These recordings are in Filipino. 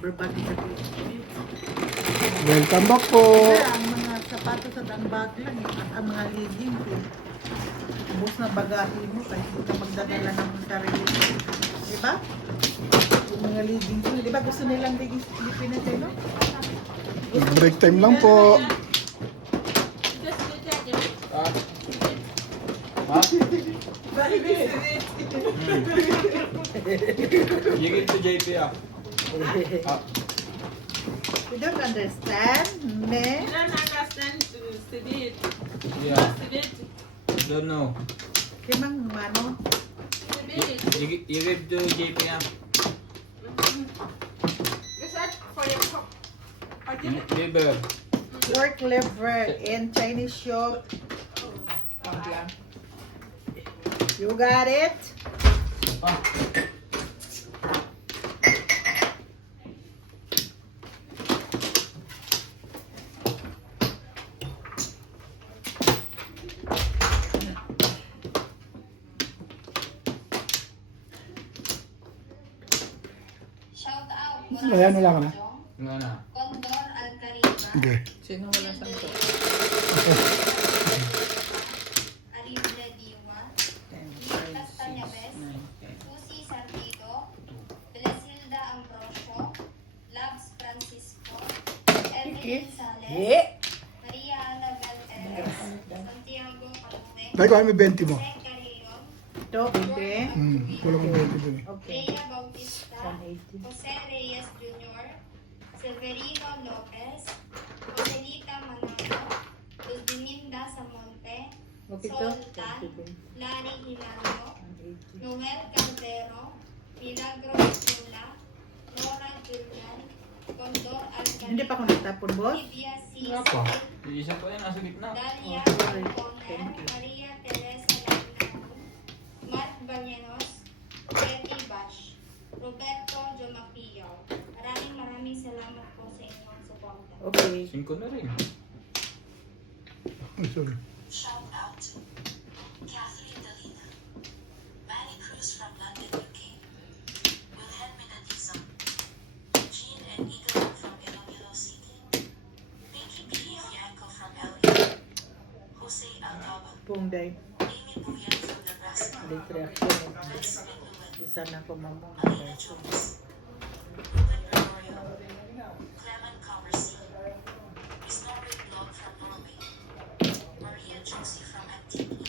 Berbagi sa Welcome back po. ang mga sapatos at ang bag lang at ang mga legging ko. Ubus na bagahe mo kahit hindi ka magdadala ng sarili mo. Diba? Yung mga legging ko. Diba gusto nilang leggings sa Pilipinas eh, no? Break time lang po. Give it to JP You don't understand, me? You don't understand Sidit. Yeah, Sidit. don't know. Kimang mano? Sidit. You give to JP Is that for your cup? Or give it? Give her. Pork liver in Chinese shop. You got it? Shout out. Ayan, wala ka na. Nga na. Condor Alcariba. Okay. Sino wala sangko? Arible Diwa. Litas Tanyabes. Susi Sardido. Belesilda Ambrosio. Labs Francisco. Evelyn Sales. Maria Anabel Eres. Santiago Palume. Dahil ko may 20 mo. Jose Carillon. Ito, hindi. Wala kong 20 dun eh. Okay. Rhea Bautista. 180. Jose Reyes Jr., Severino Lopez, Joselita Manalo, Luzbiminda Samonte, Okay to? Sultan, Lani Hilano, 180. Noel Caldero, Milagros Tula, Nora Julian, Condor Hindi pa ako Alcantara, nagtapon, boss. Livia C. Wala pa. Yung isa pa yan, nasa gitna. Dalia Oh, sorry. Anconer, Thank you. Maria Teresa Lagnano, Matt Ballenos, Betty Bash, Roberto Jomapio. Maraming salamat po sa inyong suporta. Okay. 5 na rin. Oh, sorry. Shout out to Catherine Dalina, Manny Cruz from London, UK, Wilhelmina Dizon, Jean and Eagle from Iloilo City, Pinky P. Fianco from LA, Jose Aldaba, Pungday. Amy Buyan from Nebraska, Late reaction. Prince Minuet, Di sana ako mamang. Alina Jones, Ruben Gregorio, Clement Conversy, Snorri Blog from Norway, Maria Josie from Antigua,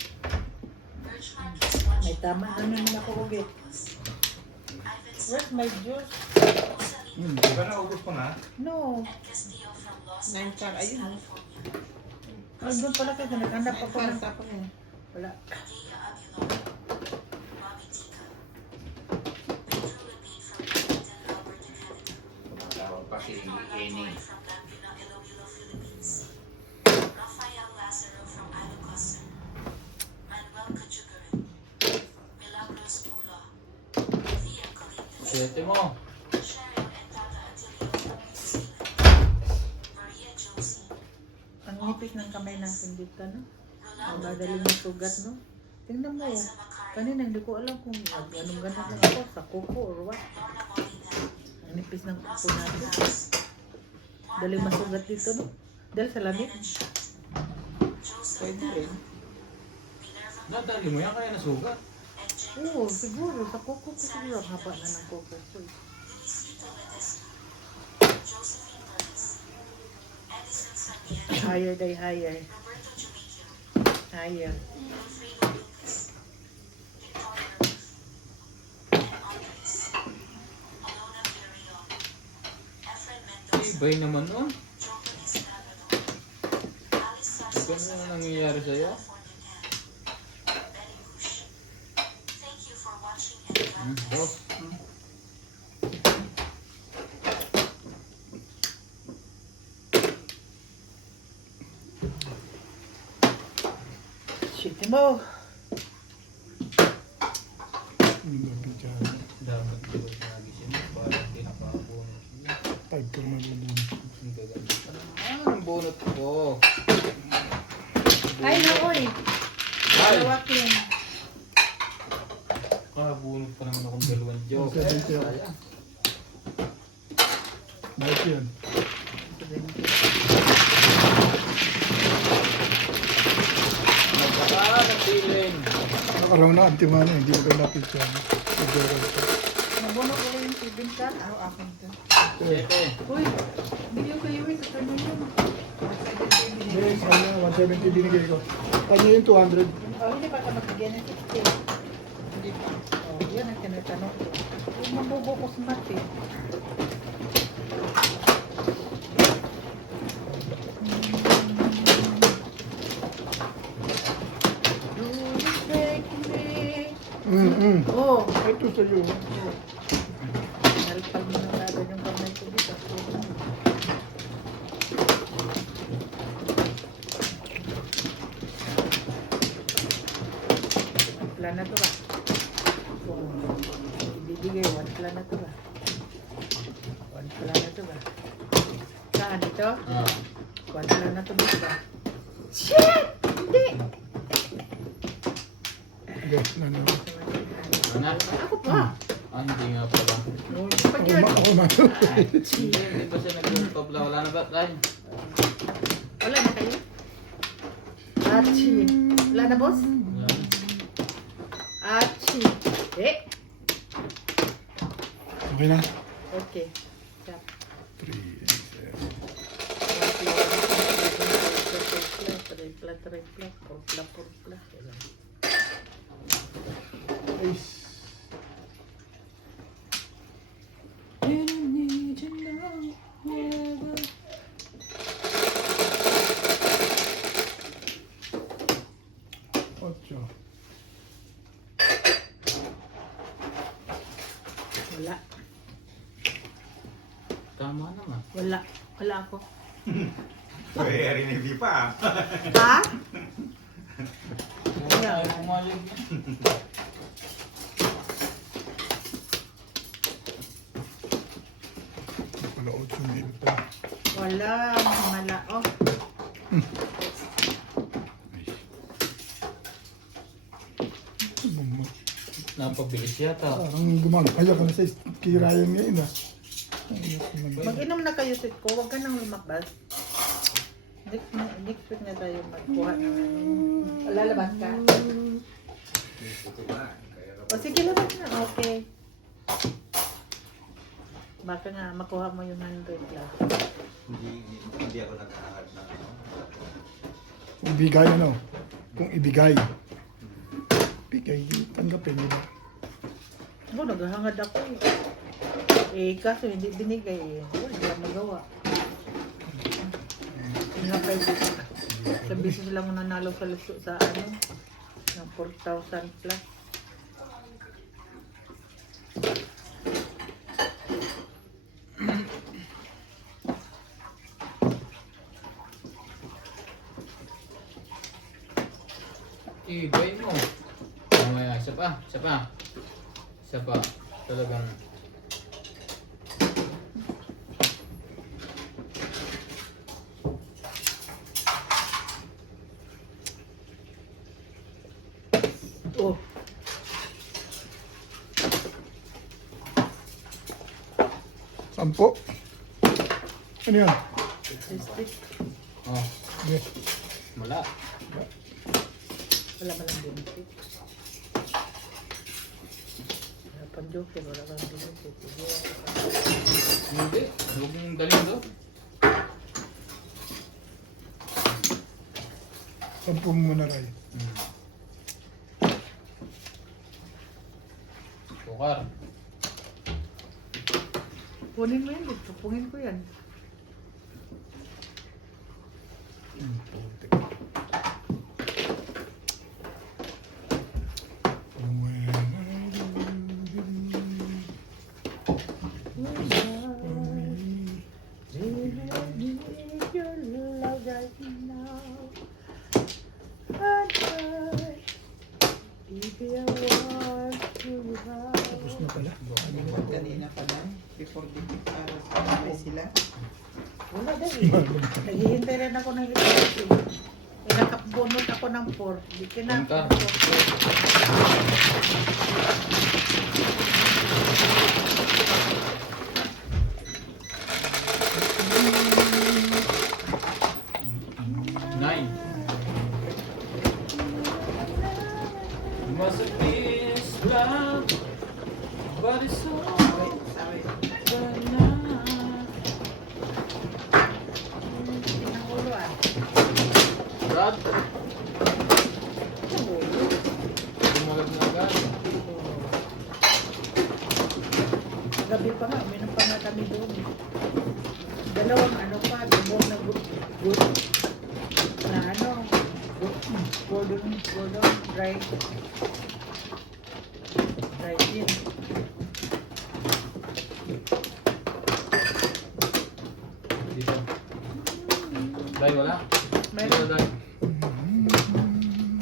Birch Marcus May watching tama na naman ako ulit. Ivan Where's my juice? Rosalina, Di ba naubos ko na? No. and Castillo from Los Nandiyan, Angeles, ayun, California, Ay, doon pala kasi naghanap ako ng tapos eh. Wala. Padilla Aguilar, Bobby Tika, Pedro Levine from Edmonton, Alberta, Canada, Tawag pa si Victor Eni. Latoy from Laguna, Iloilo, Philippines, Rafael Lazaro from Ilocos, Manuel Cajugarin, Milagros Ula, Thea Colinas, 7 mo. Cheryl and Tata Atilio from New Zealand, Maria Josie, Ang nipis ng kamay natin dito, no? Ang Rolando madaling Dela masugat, Cruz, no? Tingnan mo. Liza Macario, Kanina hindi ko alam kung anong ganap lang ako sa kuko or what. Lorna Molina, Ang nipis ng kuko Rosalind natin. House, Daling masugat dito, no? Dahil sa lamig. Lennon Shutt, Joseph Pwede rin. Dela, Minerva Nadali mo yan kaya nasugat. and Jen Oo, siguro. Sa kuko ko siguro. Ang haba na ng kuko ko. eh. Felicito Ledesma, Josephine Perez, Edison Saniel, Higher day higher. Roberto Jumicchio, Higher. Wilfredo Lucas, Victoria Ruth, and Andres, Alona Guerrillon, Efren Mendoza, Ibay naman nun. Jovan Estrada, Alice Sarso Ganun sa ang nangyayari sa'yo. California Can, Betty Bush. Thank you for watching and God bless. Boss. Shit mo. Dapat tuloy lagi siya. Parang pinapabunot niya. 5 to naman yun. Ang gaganda pa naman. Ang bunot ko. Ay, naoy. Ay! Tawakin. Bunot pa naman akong 2 joke. Seventy ako. Sayang. Bait yan. Nagpapakapiling. Nakaraw na antimano, hindi ko kayo napit yan. Nabuno ko yung tibin ka. Akin to. Siyete. Uy, bigyan kayo sa kanya yun. Hindi, sa kanya, 170 binigay ko. Kanya yung 200. Oh, hindi pa ka magbigyan ng 60. Hindi pa. Oh, yan ang tinatanong ko. Yung mabubukos mati. Do you take me? Oh, Ito sa'yo. nalpag mo na agad yung kamay ko dito. Plan na to ba? Ibibigay, one plan na to ba? One plan na to ba? Saan dito? Ah. One plan na to ba? Shit! Hindi! Yes, ano. Ano? Ako pa! Ah, hindi nga pala. Pag yun, Ako man. Hindi pa siya nag-top lang. Wala na ba tayo? wala na kayo? Achi. Wala na, boss? Wala na. Achi. Eh? Okay na? Okay. Stop. 3, Ace. Ocho. Wala. Tama naman. Wala. Wala ako. Uy, hindi pa. Ha? Wala tayo pumalig. Wala 8,000 pa. Wala. Wala. Oh. Napabilis yata. Parang gumagaya ka na sa kirayan ngayon ah. Mag-inom na kayo, sit ko. Huwag ka nang lumabas. Next week na tayo magkuha ng lalabas ka. Ito ba? Kaya O sige, labas na. Okay. Baka nga makuha mo yung 100 lang. hindi ako naghahanap na ano. Ibigay ano? Kung ibigay. Bigay, tanggapin nila. Oo, naghahangad ako eh. Eh, kaso hindi binigay eh. Wala, hindi ako magawa. Hinapay dito. Sa business lang mo nanalo sa ano, ng 4,000 plus. Ibay mo. Mamaya, isa pa. Isa pa. Isa pa. Talagang. Oh, Sampo. Ano yan? artistic. Oh, Yes. wala. Wala man lang benefit. Wala pang joke, wala pang benefit. Sige. Hindi. Huwag mong dalhin doon. Sampo mo muna Ray. Sukar. Kunin mo yan, pupungin ko yan. Tapos na pala. Kanina pa lang, before the para sa kapay sila. Wala dahil. Naghihintay rin ako ng ipagpapin. Eh, nakabunot ako ng 4. Di Tangka. kami doon. Dalawang ano pa, dubong na good. Na ano, Gordon dry in. Dito. Dahil wala. Meron. Dito, Dahil.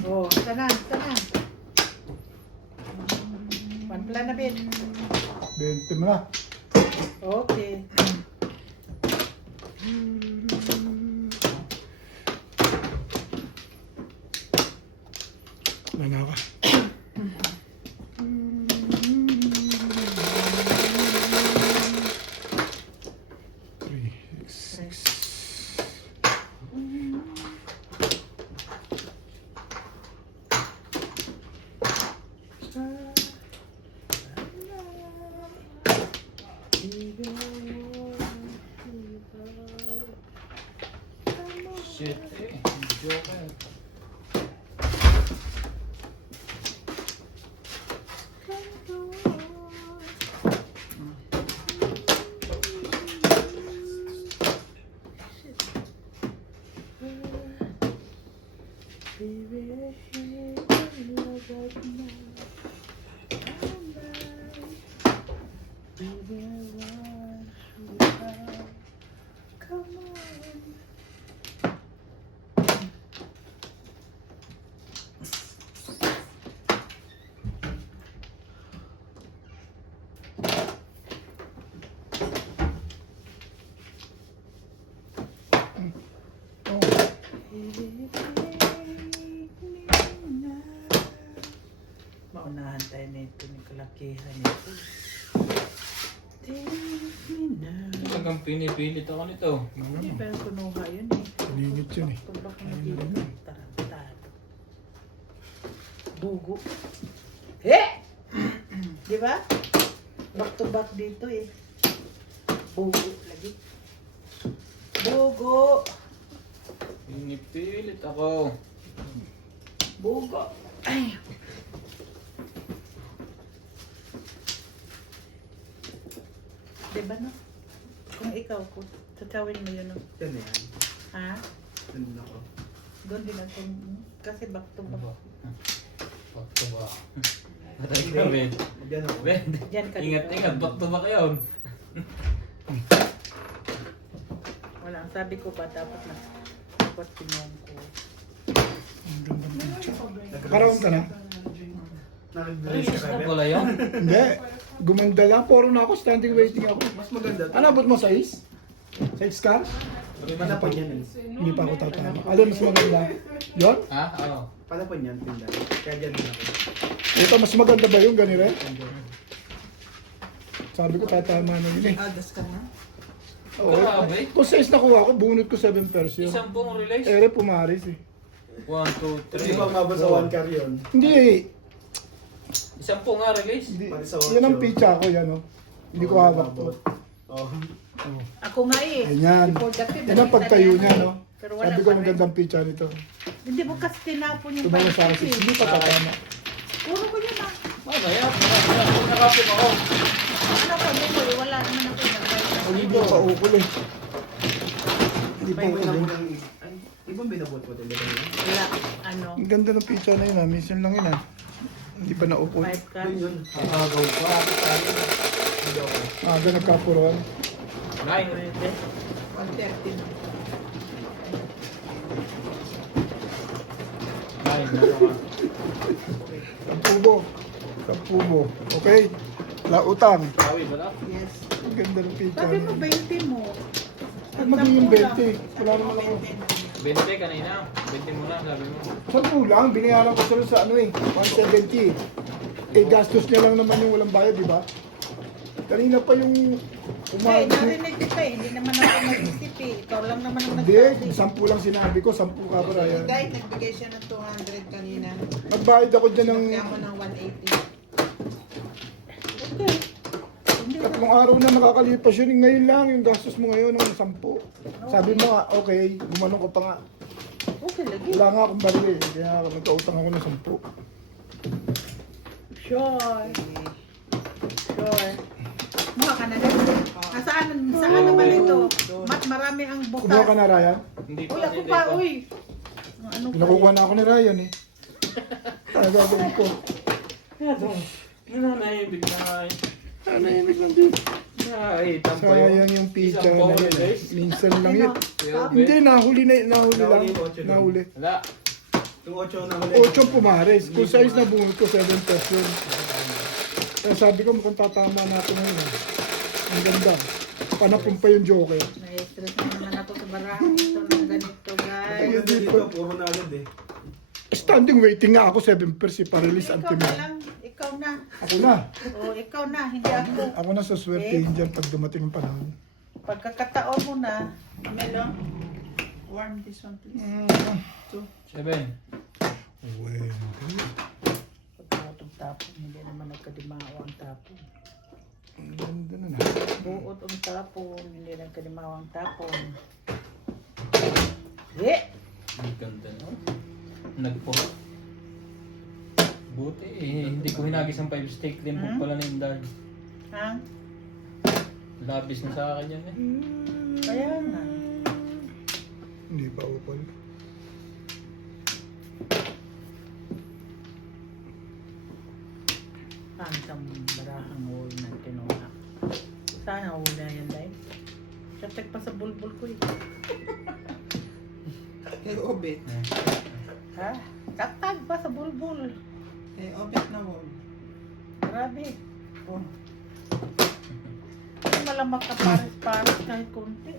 Oh, sana. Panpla na, Ben. 20 mo na. Okay. Wala ka. Three, six. Shit eh. Joke eh. Maunahan tayo nito ng kalakihan nito. Hanggang pinipilit ako nito. Hindi pero kunuha yun eh. Paligid yun eh. Tulak na dito. Tarantado. Bugo. Di ba? Back to back dito eh. Bugo lagi. Bugo. Pinipilit ako. Bugo. Ay. Diba no? Kung ikaw, kung tatawin mo yun no? Yan na yan. Ha? Nandun ako. Doon din ako. Kasi back to back. Back to back. Aray ka, Ben. Yan ako. Ben, Diyan ka ingat, back to back yun. Wala. Ang sabi ko ba dapat na dapat pinong ko. Ang gandang picture. Karaon ka na? Release na pala yun. Hindi. Gumanda lang. Puro na ako. Standing waiting ako. Mas maganda. Ano abot mo? Size? Size ka? Panapan yan eh. Hindi pa ako tatama. Alin mas maganda? Yon? Ha? Oo. Panapan yan, tinda. Kaya dyan din ako. Ito mas maganda ba yung ganire? Sabi ko tatama na yun eh. Adas ka na? Oo. Grabe. Kung size nakuha ko, bunot ko 7 pairs yun. Isang buong release. Ere pumaris eh. 1, 2, 3. Hindi pa umabot sa 1 car yun. Hindi eh. Isang po nga release. Hindi. Pati sa Yan ang ocho. pizza ko yan oh. Hindi ko hawak to. Oh. Ako nga eh. Ganyan. Before that, Yan ang pagtayo niya no. Pero wala Sabi ko pa rin. magandang pizza nito. Hindi mo kasi tinapon yung Ito ba yung pangkat sausage? eh. Hindi pa tatama. Puro ko yun ah. Mamaya, nakapin ako. Ano pa din ko eh. Wala naman ako nag-try. Hindi pa ukol eh. Hindi pa May ukol binabot eh. ng... Ay, ibang binabot mo talaga yun. Wala. Ano? Ang ganda ng pizza na yun ah. Minsan lang yun ah. Hindi pa naupol. 5 ka. Yun yun. Agaw pa. Hindi ako. Aga nagkapuruan. 9. Pwede. 130. 9. Sampubo. Okay? Lautang. Tawid, wala? Yes. Ang ganda ng pizza. Sabi mo 20 mo. Ay, magiging 20. Wala naman ako. 20 kanina. 20 muna, sabi mo. 10 lang. Binayaran ko sila sa ano eh. 170. Eh, gastos niya lang naman yung walang bayad, di ba? Kanina pa yung Hey, umaga. narinig kita eh. Hindi naman ako mag-isip eh. Ikaw lang naman ang Hindi, nagsabi. 10 lang sinabi ko. 10 ka pa Ryan. Dahil nagbigay siya ng 200 kanina. Nagbayad ako dyan ng Kaya mo ng 180. Okay. Hindi ko. tatlong araw na nakakalipas yun. Ngayon lang yung gastos mo ngayon ng 10. Sabi mo nga, okay, gumanong ko pa nga. Okay lagi. Wala nga akong baril eh. Kaya nagkautang ako ng 10. Sure. Sure. Kumuha ka na rin. Saan naman ito? Marami ang Kumuha ka butas. na, Ryan. Hindi Uy, ako pa, uy. Ano pa? Pinakukuha na ako ni Ryan eh. Ano gagawin ko? Nananahimik na nga eh. Nanahimik lang din. Ay, tampay. Sayang yung pizza Isang na bowl, yun. guys. Minsan lang yun. Ano? Hindi, nahuli lang. Nahuli yung ocho doon. Nahuli. Wala. Yung 8 na huli. 8 pumares. Kung size na bungot ko, 7 pesos yun. Kaya sabi ko, mukhang tatama natin ngayon. Ang ganda. Panapon pa yung joker. Na-stress na naman ako sa barahan. Ito ng ganito, guys. Ayun, Dito, puro na agad eh. Standing waiting nga ako, 7 pesos pa release Ikaw antim. na lang. Ikaw na. Ako na. O, ikaw na. Hindi ako. Ako na sa swertehin dyan pag dumating yung panahon. Pagkakataon mo na, Melo, warm this one please. 7. Well, pagkakatong tapon, hindi naman nagkadimawa ang tapon. ang ganda na na. Buot ang tapon, hindi nagkadimawa ang tapon. Eh! Ang ganda no? Nagpo. Buti eh, hindi ko hinagis ang 5 steak din po pala na yung dad. Ha? Labis na sa akin yan eh. Kaya nga. Hindi pa upal. Hanggang barahang huwi ng tinuna. Sana huwi na yan, dahil. Satek pa sa bulbul ko eh. Kay Obet. Ha? Tatag pa sa bulbul. Kay Obet na wall. Grabe. Oh. Hindi malamang ka pares-pares kahit konti.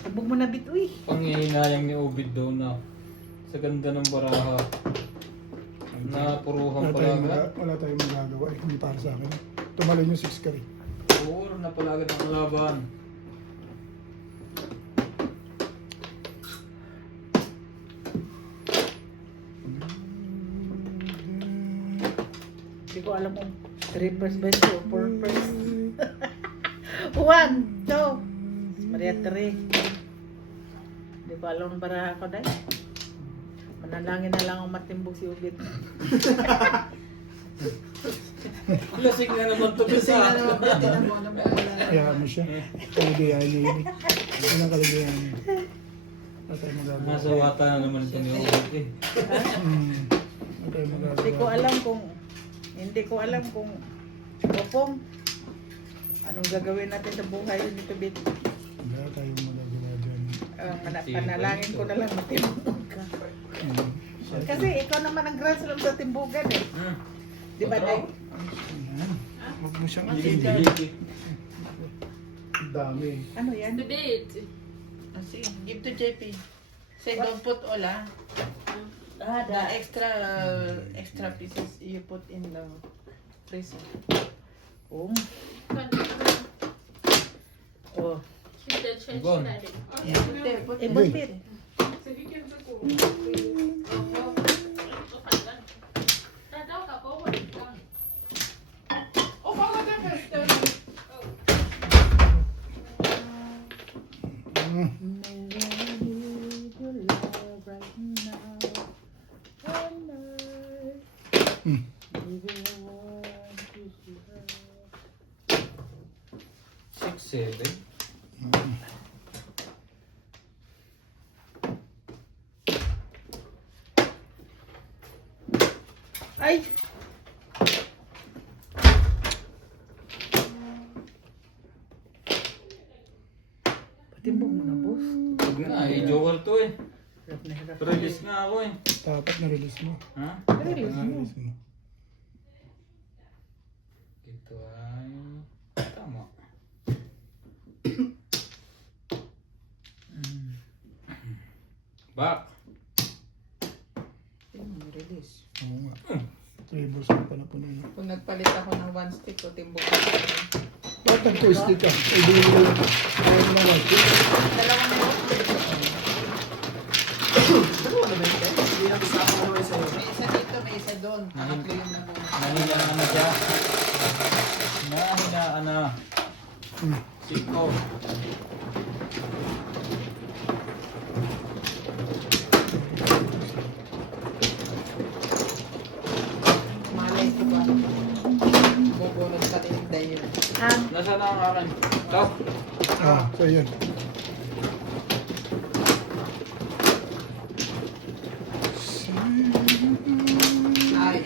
Tubog mo na bit, uy. Panghihinayang ni Obid daw na sa ganda ng baraha. Napuruhan pala agad. Wala tayong magagawa eh. Hindi para sa akin. Tumalon yung 6 ka rin. Puro na pala agad ang laban. Hindi ko alam kung 3 first ba ito o 4 first. 1, 2, Maria 3. Hindi ko alam ang baraha ko dahil. Manalangin na lang ang matimbog si Ubit. Lasing na naman to Kasi sa nga naman ba, tinan mo naman wala. Kaya mo siya. Kaligayahan niya yun eh. Yun ang kaligayahan niya. Wala tayong magagawa. Nasa wata na naman ito ni Obid eh. Wala tayong magagawa. Hindi ko alam kung Popong, anong gagawin natin sa buhay nito, Bit? Wala tayong magagawa dyan. Panalangin ko na lang matimbog ka. Kasi ikaw naman ang grand slam sa timbugan eh. Di ba, Day? Ayan. Huwag mo siyang Higi-higi. Ang dami. Ano yan? Sige, give to JP. Say don't put all ah. The extra pieces you put in the freezer. Oh. Oh. Ibon. Yeah, put Eh, in. Bit. Six, seven. Ay! Patimbog mo na, boss. Huwag na, i-joker to eh. Hirap na hirap. Release nga ako eh. Dapat na-release mo. Ha? Release mo. Na-release mo. Ito ay tama. Back. Release. Oo nga. Flavors mo pa na po na yun. Kung nagpalit ako ng 1 stick o timbok ko. Bakit nag-twist ka? Ay, di mo lang. Ayaw mo na lang. Dalawa na yun. May isa dito, may isa doon. Pangatlo yun na muna. Nahinaan na siya. Nahinaan na. Siko. Malay ko ba? Bubunod pa rin yung dayo. Nasaan ang akin? Ito? So yan. Ay.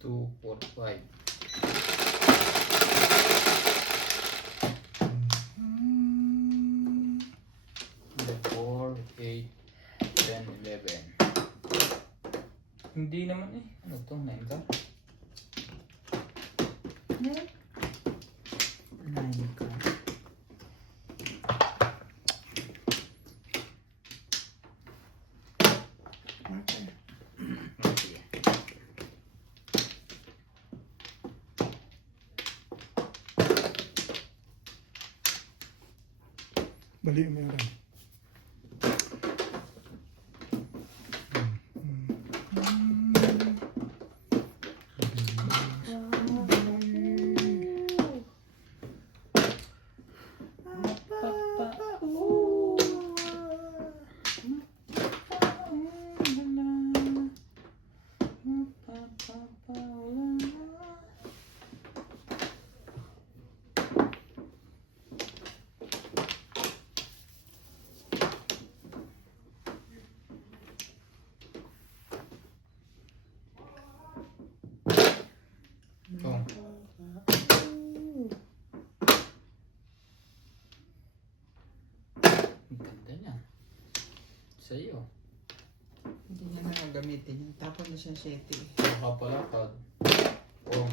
Two, four, five. The 4, 8, 10, 11. Hindi naman eh. Ano to? 9 ka? 9 ka. Okay. Okay. Bali, meron. Ito. Ang ganda niya. Sa'yo. Hindi niya na gagamitin yun. Tapon na siya 7. Nakapalakad. Oh.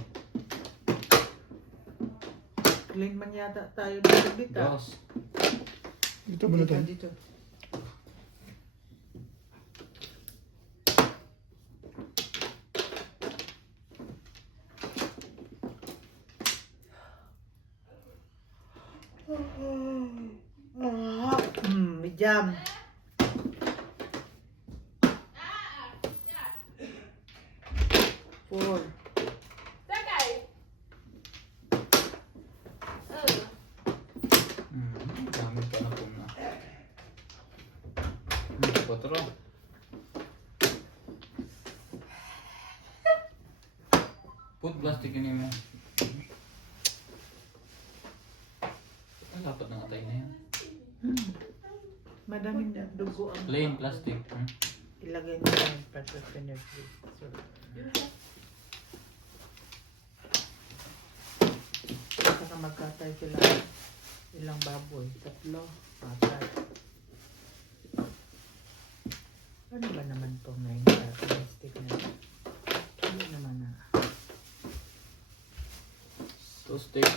Clean man yata tayo dito, Bita. Dos. Dito ba na tayo? Dito. May jam. Four. Dami pa na puna. 4. Put plastic ini mo. Ang dapat nangatay na yan. Madaming dugo ang Plain plastic. ilagay mo yung pagkakanag. So, saka magkatay sila ilang baboy. 3, 4. Ano ba naman itong 9 plastic na yun? Hindi naman na. 2 stick.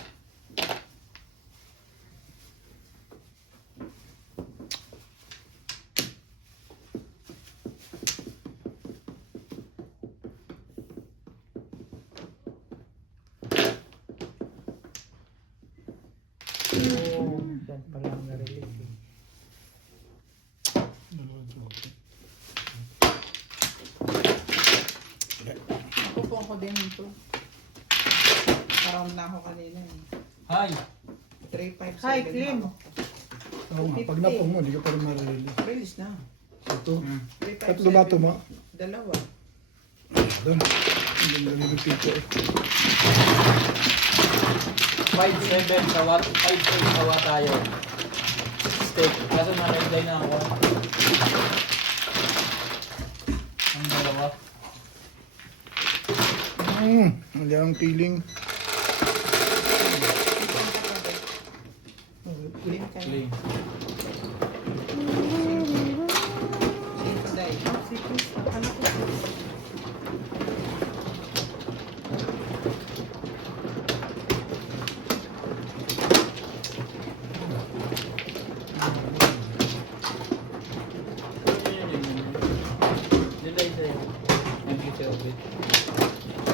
Yan pala ang na-release eh. Nakupo ako din ito. Parang na ako kanina eh. Hi! 357 Hi, Clean. ako. Oo nga, pag napong mo, hindi ka pa rin marirelease. Release na. Ito. 357. Tatlo ba ito mo? Dalawa. Doon. Ang ganda ng picture. 5-7 sawa. 5-6 sawa tayo. Steak. Kaso na-reply na ako. Ang dalawa. Mali ang feeling. Clean ka na. Clean. Clean ka dahil. Sige, akala ko. celebrate.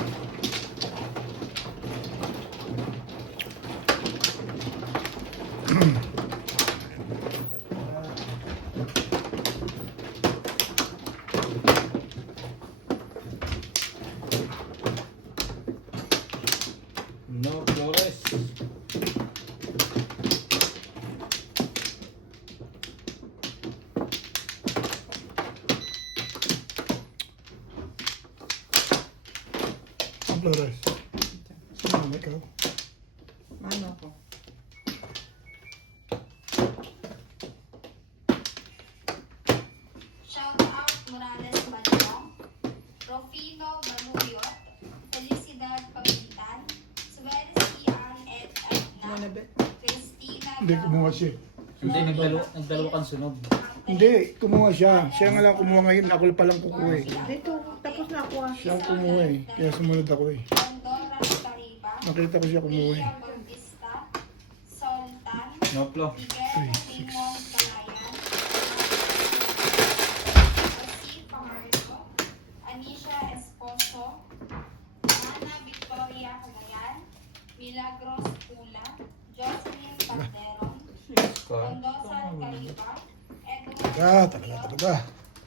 No flores. Ang Flores. Sino ikaw? Ano ko? Shout out Morales Balong, Rofino Baluyot, Felicidad Pamitan, Swersky Ann et Ano Edna, ba? Christina Hindi, kumuha siya. Hindi, nagdalawa kang sunog. Hindi, kumuha siya. Siya nga lang kumuha ngayon. Ako pa lang kukuha eh. Dito, tapos na ako ah. Siya ang kumuha eh. Kaya sumunod ako eh. Honduras Tariba, Nakita ko siya kumuha eh. Ria Bautista, Sultan, No flo. Miguel Raymond Calayan, Jose Pamardo, Anisha Esposo, Ana Victoria Calayan, Milagros Pula, Jocelyn Panderon, Mendoza Cariba, Edward Talaga.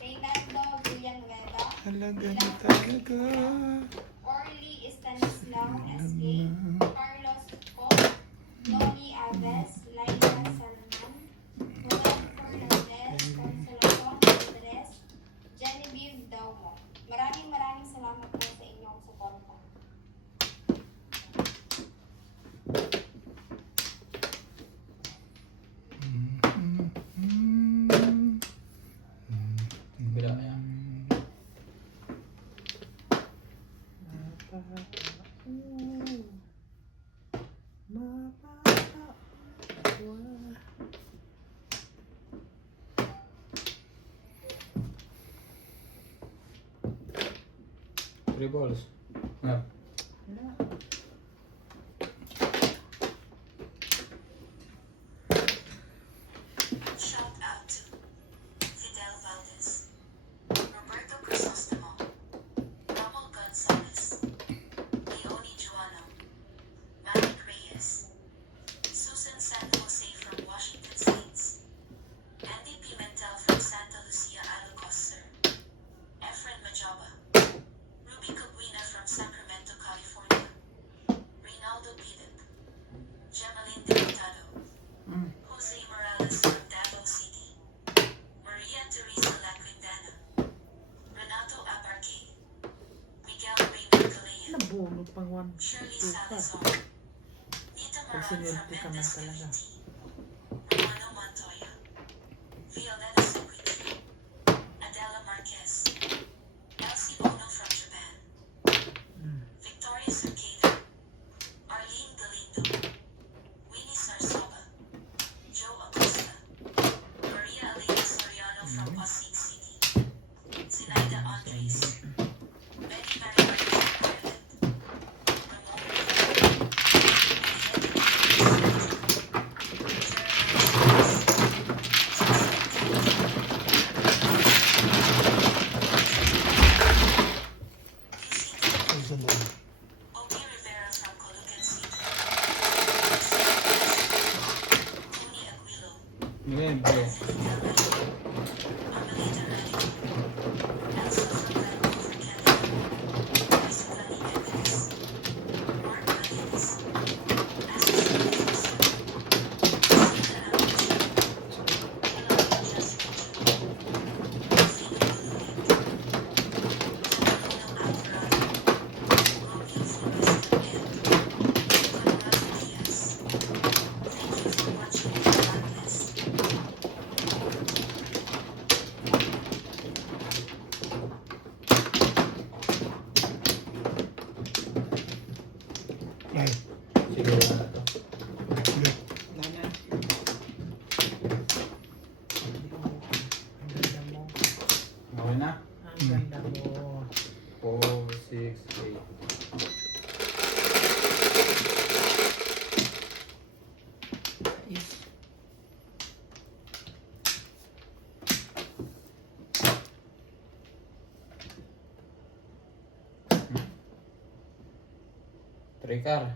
Reynaldo Villanueva, Talaga na talaga. Orly Estanislao SK, Carlos Co, Noni Aves, Laila Salman, Juan Fernandez, Consolacion Andres, Genevieve Daumo. Maraming salamat po sa inyong suporta. Bila yan. Three balls. Yeah. Shout out to Fidel Valdez, Roberto Crisostomo, Ramon Gonzalez, Leonie Juano, Malik Reyes, Susan San Jose from Washington State, Andy Pimentel from Santa Lucia, Alacoster, Efren Majaba, Ruby Cabuina from Sacramento, California, Reynaldo Pidip, Gemaline Diputado, Jose Morales from Davao City, Maria Teresa Laquindana, Renato Abarque, Miguel Raymond Galean, Nabunod pang 1. Shirley 2, Salazar, Nita Moran Sinwerte ka from man Mendes talaga. Cavite, Romano Montoya, Violeta Sequito, Adela Marquez, Elsie Ono from Japan, Victoria Cercado, Arlene Galindo, Winnie Sarsoba, Joe Acosta, Maria Elena Soriano from Pasig City, Zinaida Andres, Betty Marie from Ireland, Ramon Isa lang. Obi Rivera from Colucan City, Tony Aguilo, Ngayon, bro. Amelita Radico, Elsa from Vancouver, Canada, Isabel Mendes, Mark Williams, Ashley Mendoza, Sina Abuja, Melanie Jessica Ju, Zina Buluyan, Antonio Alvarado, Romeo Flores and Conrado Diaz. Thank you for watching. God bless. Live. Siguro na ito. Ulit. Wala na. Ang ganda mo. Okay na? Ang ganda mo. 4, 6, 8. Is. Ricar.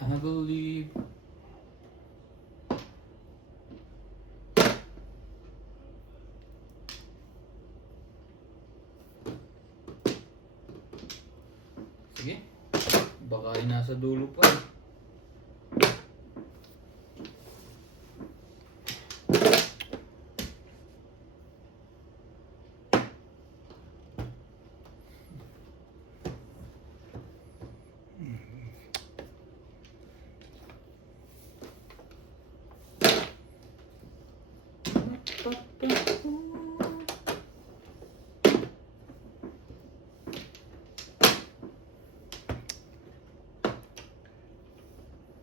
I believe. Sige. Baka ay nasa dulo pa.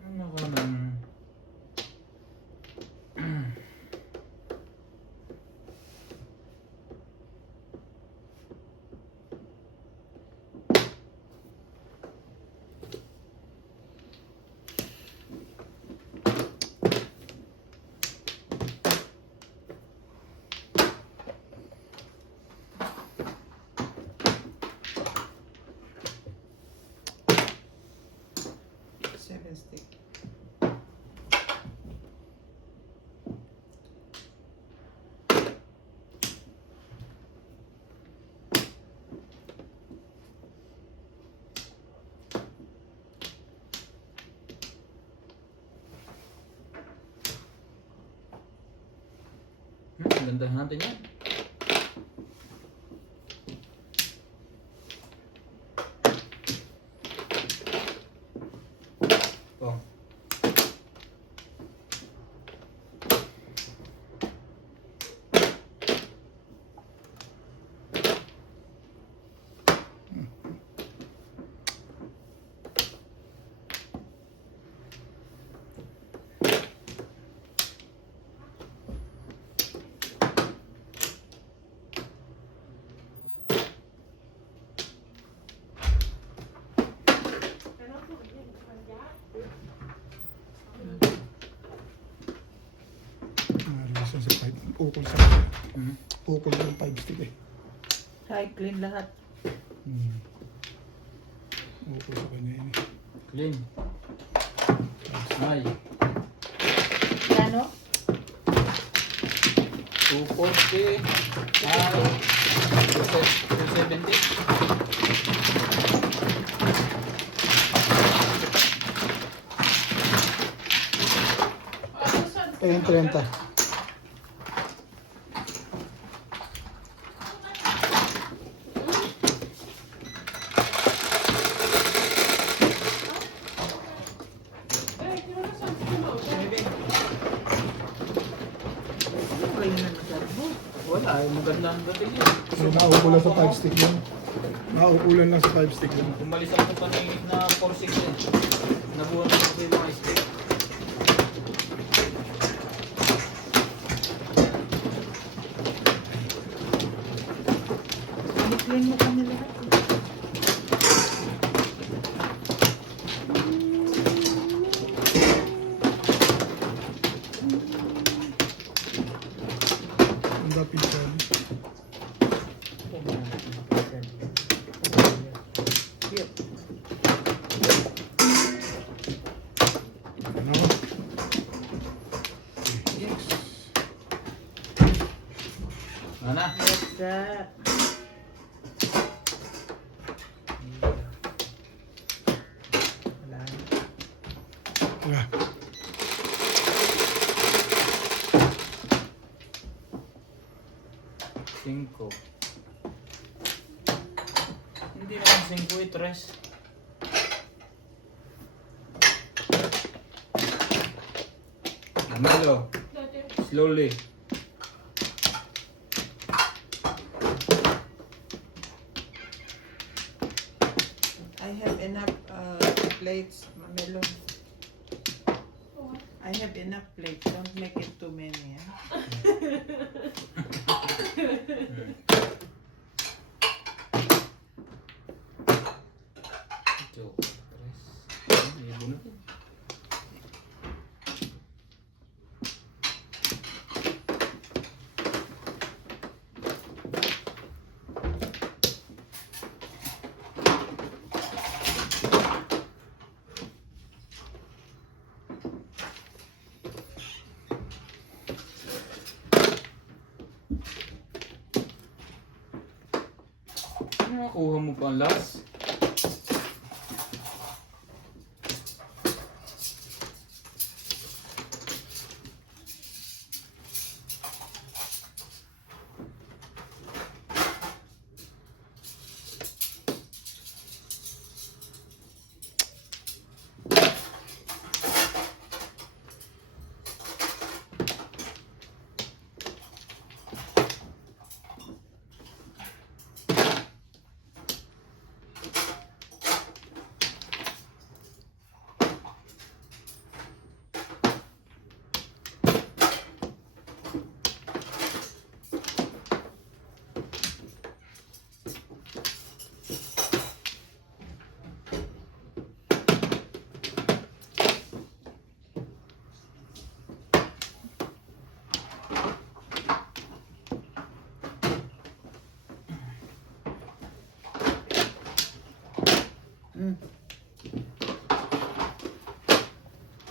Ano ba nang... Seven stick. Ganda natin yan. Oh. Reason sa 5. Ukol sa Hmm. ukol ng 5 stick eh. Hi, clean lahat. Ukol sa kanya yun eh. Clean. Ay. Plano? 240. Ay. 270. Ayun, 30. Wala yun na nagdarbo. Wala, ay maganda ang dating yun. So, naukulan sa 5 stick yun. Naukulan lang sa 5 stick yun. Umalis ako sa paningit na 4-6 eh. Nabuhan ko sa mga stick. I-clean mo kami lahat. Ang dapit siya. Ano ko? Ano na? Basta. Wala. Wala. Hindi naman 5 eh, 3. Melo, slowly. I have enough plates, Mamelo. I have enough plates. Don't make it too many. Ito, 3. Ibo na. Ano nakuha mo pa ang last?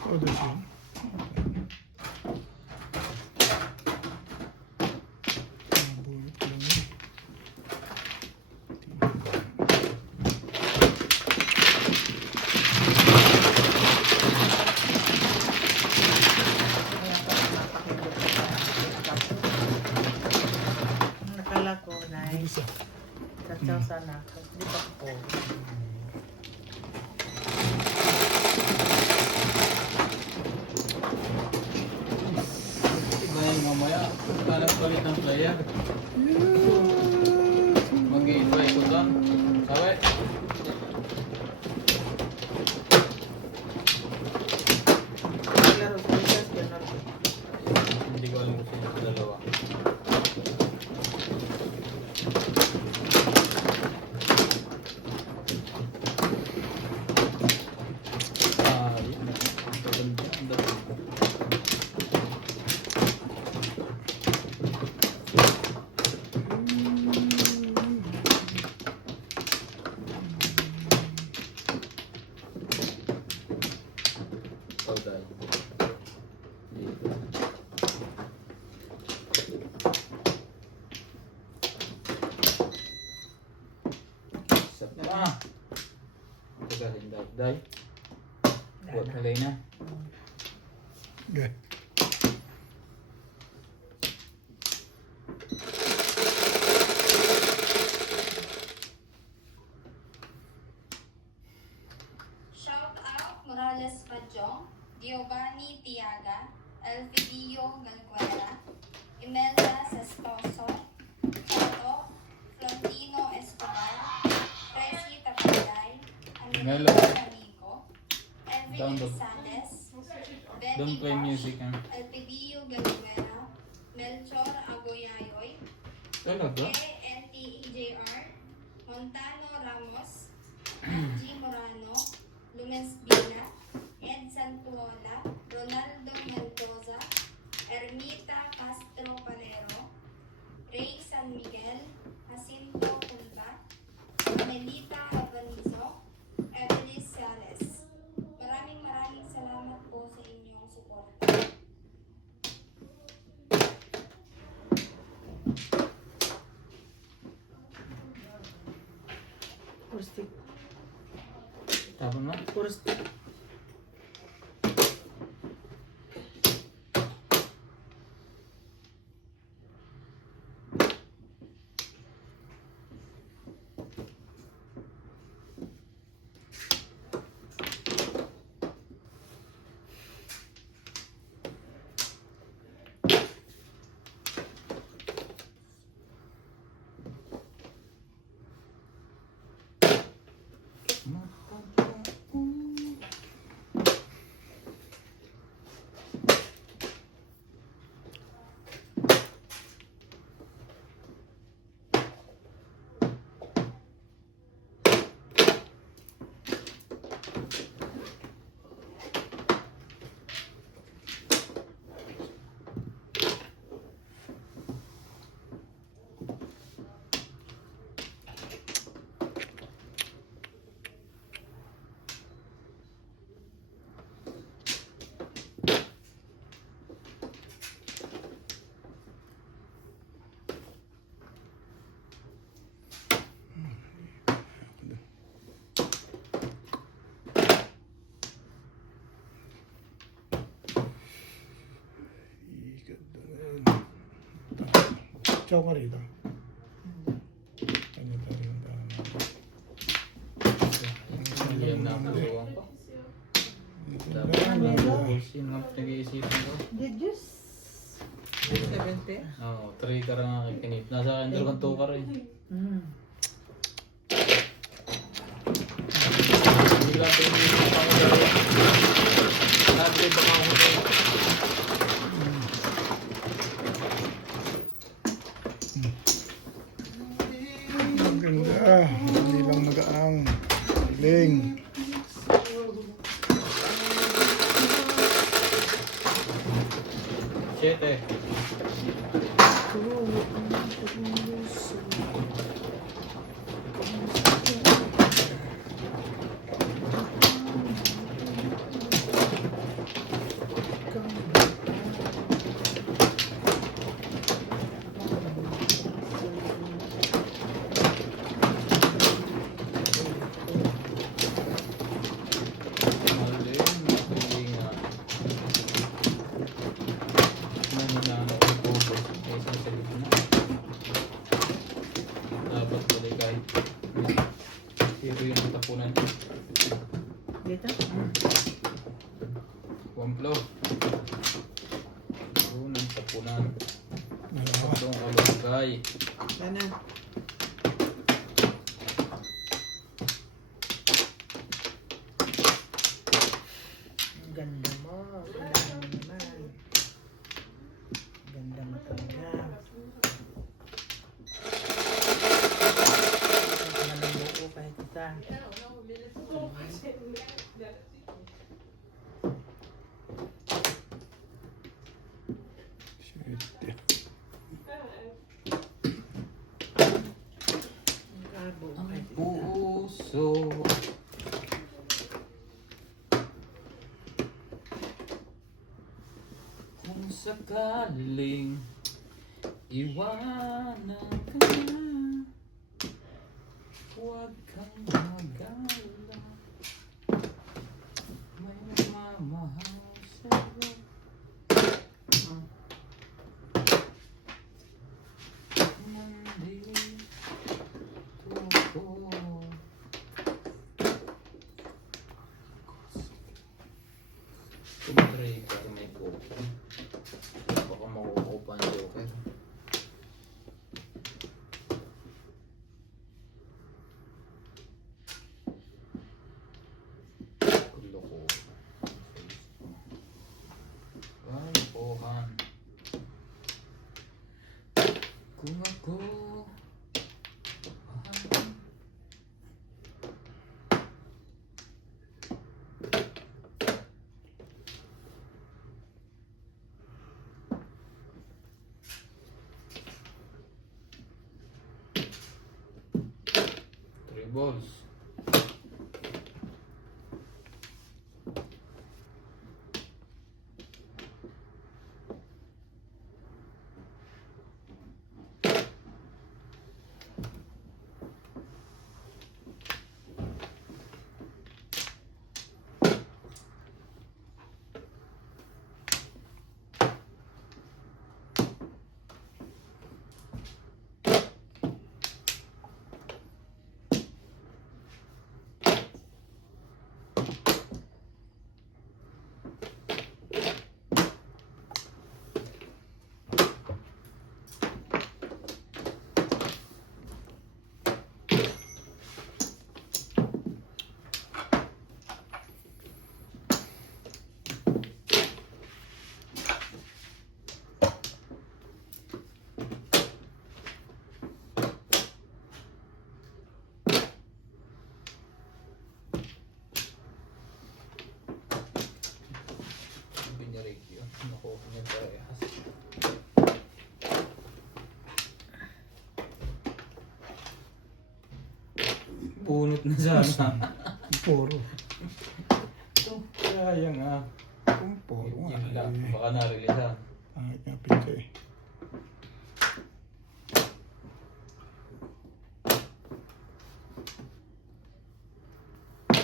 Oh, this one. Buhat lang yun. Nakala ko na Isa. sasaw sana ako. Di ba po? Ngayon mamaya, hanap palit ng player. Mag-i-invite ko doon. Sabi? Laro sa isas, gano'n. Hindi ko alam kung sino sa dalawa. Yun. Maganda. Ang dami. Oh, dahil. Dito. Isa pa. Teka, hinday. Buat halay na. Okay. Shout out Morales Pajong, Giovanni Tiaga, Elfidio Galguera, Imelda Sestoso, Toto, Florentino Escobar, Presi Tapaday, Melo. Antonio Amico, Elvin Download. Sales, Don't Betty play Bosch, music, ha? Elpidio Galguera, Melchor Agoyayoy, Talaga? KNTEJR, Montano Ramos, G. Morano, Lumens Bila, Ed Santuola, Ronaldo Mendoza, Ermita Castro Palero, Ray San Miguel, Jacinto Pulba, Melita Rabanizo, Evelis Sales. Maraming salamat po sa inyong suporta. Puro stick. Tama na? Puro stick. Chow ka rito. Ano tayo yung dami? Yan na ang nagawa ko. Dapat Ano, na ano? balls yun ang nag-iisipan ko. Did you 70? Oo, 3 ka rin ang kinip. Nasa akin, 2 ka rin. Hindi lang pinili ko ang dalawa. Sabi ba ka ako tayo? Maganda. Hindi lang magaang. Galing. Siyete. Maling, makalingan. Nananalo ang focus kaysa sa gitna. Dapat tuloy kahit zero yung tapunan. Dito? One flow. Unang tapunan. Dalawa. Tatlong kalugay. Sana. Ang ganda mo. Ganda mo naman. Ganda mo talaga. Malambot ko kahit isa. Shit. Ang kabo Ang kahit isa. puso. Kung sakaling iwanan ka na, huwag kang mag-alala. May nagmamahal sa'yo. Nandito ko. Tumatry ka may kuko. Baka makukupa ang joker. Gulo ko. Ay, pohan. Kung ako three balls. Binirig yun. Nakuha niya parehas. Bunot na sana. Puro. Ito, kaya nga. Kung puro nga. Yun lang. Eh. Baka narilisan. Pangit nga pito eh.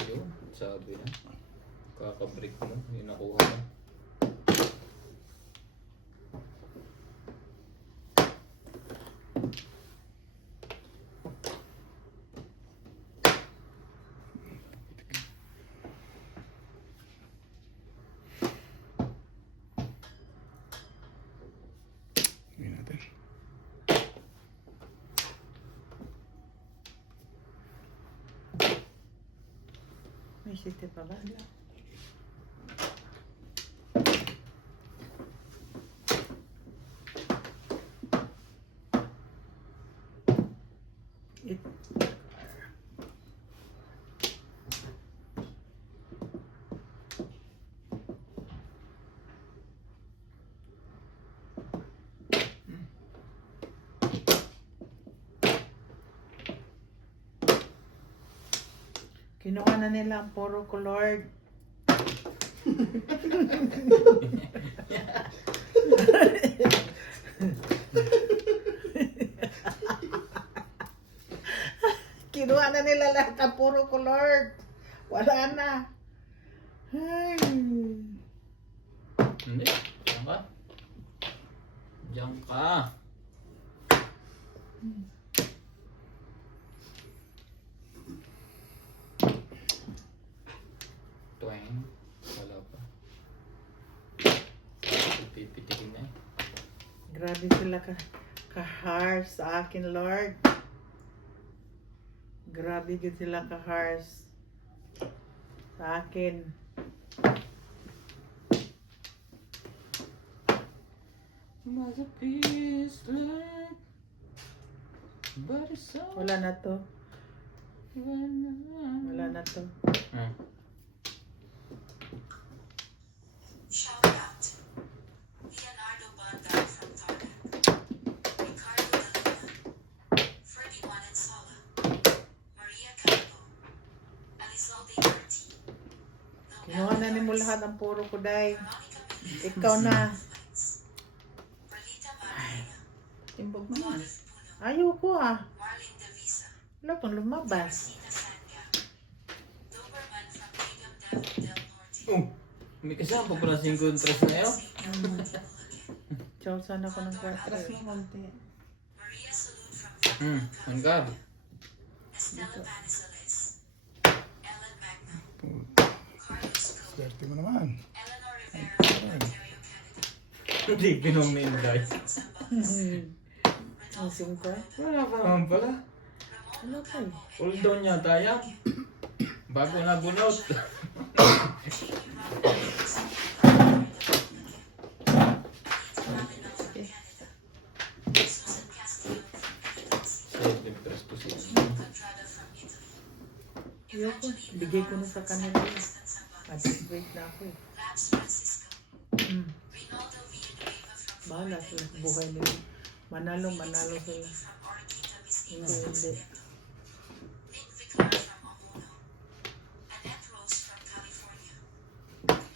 Yun, sabi na. Kakabreak mo, yung nakuha mo. Tingnan natin. May siti pa ba? It, kinuha na nila ang puro colored. Kinuha na nila lahat ang puro colored. Wala na. Ay. Hindi. Diyan ka. Diyan ka. Twang. Wala pa. Pipitikin na eh. Grabe sila ka-harsh sa akin, Lord. Grabe yun sila ka-harsh sa akin. Was a piece like, but it's so. Wala na to. Wala na to. Ah. Shout out. Leonardo Bondar from Tarlac. Ricardo Dalina. Ferdinand and Sola. Maria Campo. Elizalde Arti. Kinuha na ni mo lahat ang puro kuday. Veronica Mendez. Ikaw na. Berlita Marina. Timbog mo na. Olive Puno. Ayoko ah. Marlene Devisa. Wala pang lumabas. Rosina Sanga. Doberman from Kingdom Devil del Norte. Oh, may kasama pa pala 5 contrast na yun. Chow sana ko ng kwarto. Atras mo konti. Maria Salud from Hanggang. Estela Manizales. Ellen Magna. Puta, Carlos Go. swerte mo naman. Eleanor Rivera from Ontario, Canada. Hindi pinominday. Ang singko. Wala pa naman pala. Ano pa eh? All down yata yan. Bago na bunot. Susan Castillo from Philippines. Save interest ko siya. Contrada from Italy. Ayoko. Bigay ko na sa kanila eh. At-wait na ako eh. Labs Francisco. Rinaldo Villanueva from Bahala Florida, sila sa US. buhay nila. Manalo sila. From Orquita, Visayas, Hindi, hindi. Occidental. Nick Vicar from Omono. Annette Rose from California.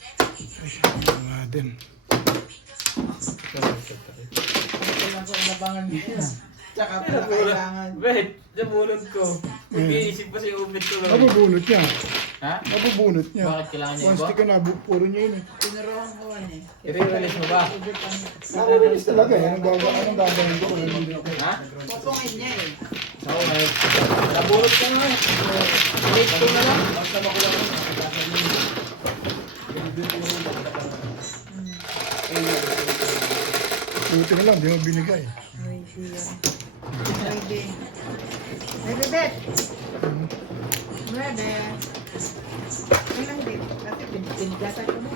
Letty Lydia from Wala din. Dominga from Oxford. Ito lang ko inabangan dito. Tsaka pala kailangan. Wait, nabunod ko. Mag-iisip pa si Ubit ko. Nabubunot niya. Ha? Nabubunot niya. Bakit kailangan niya Once iba? di ka nabu, puro niya yun eh. Tinuruan ko eh. I-release mo ba? Nare-release talaga eh. Anong gagawin ko? Wala nang dito. Ha? Pupungin niya eh. Oo, ngayon. Nabunod ka nga. Wait ko na lang. Basta makulang mo. Buti na lang, di mo binigay. Ready yan. Ready. Ready, Bet. Ready. Kailang din. Kasi pinigasan ko na.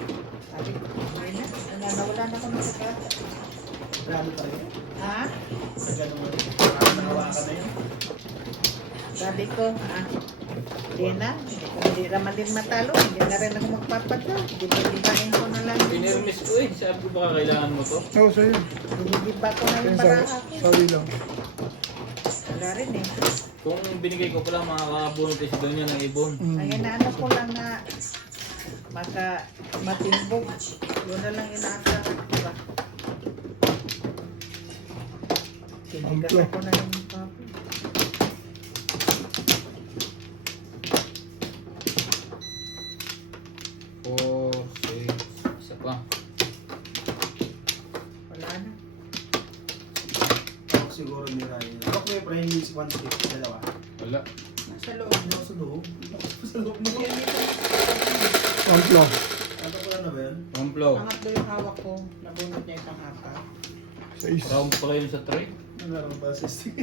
Sabi ko, okay na. Nawala na ko ng sakat. Grabe pa rin. Ha? Sa ganun. Nahawa ka na yun. Sabi ko, hindi na. Kung hindi naman din matalo, hindi na rin ako magpapatalo. Gibagibain ko na lang. Pinirmis ko eh. Sabi ko baka kailangan mo to. Oo, sa'yo. Gigiba ko na Kaya yung sa, baraha ko. sawi lang. Wala rin eh. Kung binigay ko pala makakabunod eh si Donya ng ibon. Ang inaano ko lang na matimbog. Yun na lang inaasahan ko ba? Sinigasan ko na yung papo. Four, six, isa pa. Wala na. siguro ni Ryan. Lock mo yung pre, yung one stick, dalawa. Wala. Nasa loob. Lock sa loob. Lock sa loob mo. Yan ito. Ampla. Ano ko na ba yan? Romplo. Pangatlo yung hawak ko. Nabunot niya yung pang-apat. 6. Round pala yun sa tray. Nalarang ba sa stick?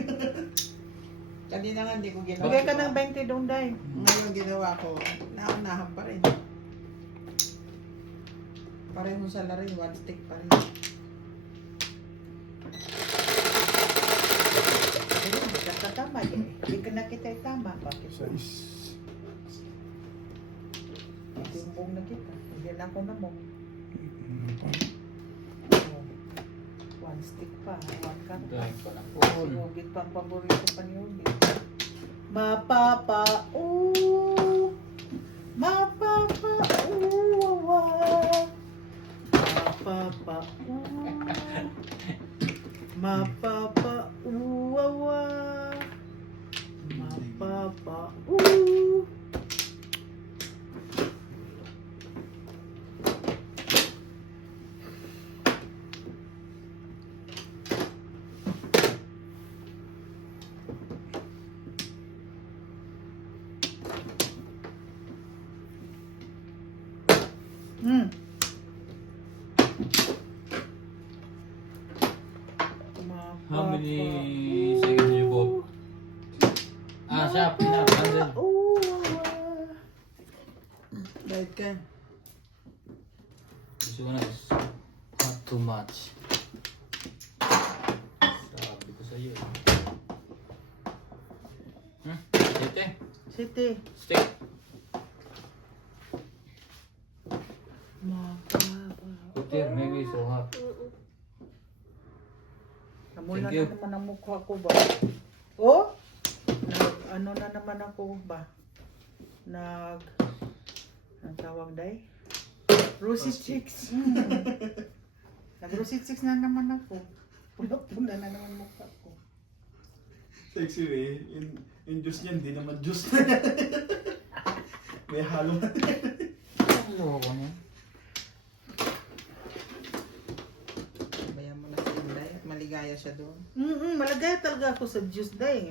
Kanina nga hindi ko ginawa. Bigay ka ng 20 doon, Day. Ngayon ginawa ko, naunahan pa rin. Pareho sa lari, one stick pa rin. Pero hindi ka tama eh. Hindi ka nakita yung tama. Bakit? 6. Timbong na kita. Hindi na ako namong. One stick pa. One ka pa. Dahil pa lang. Si Ubit pa ang paborito pa ni Ubit. Mapapa, mapapa, mapapa, mapapa, mapapa, How many seconds you go? Ah, siya. Pinapandal. Diet ka. This one is not too much. Sabi ko sa'yo. Sete. Siti. Stick. Mapapa. Putir, maybe so hot. Namula Thank you. na naman ang mukha ko ba? Oh? Ano na naman ako ba? Ang tawag day? Rosy cheeks. Nag-rosy cheeks na naman ako. Pula-pula na naman mukha ko. Sexy eh. Yung juice niya, hindi naman juice. May halo. Ano ko niya? Bayan mo na si Inday at maligaya siya doon. Malagay talaga ako sa juice day.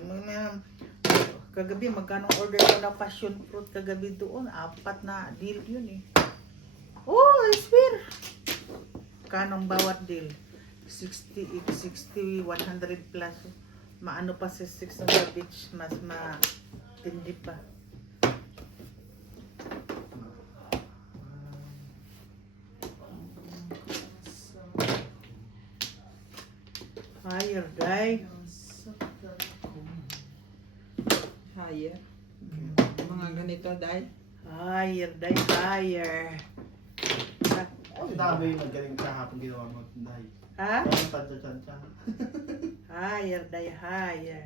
Kagabi, magkano order ko ng passion fruit kagabi doon? 4 na deal yun eh. Oh, I swear! Kanong bawat deal? 60, 100 plus. Maano pa si 6 on the beach, mas matindi pa. Higher, day. Higher. Mga ganito, Day. Higher, day, higher. Ang dami yung magaling kahapon ginawa mo. Dahil. Ha? Ang tantsa-tantsa. Higher, day, higher.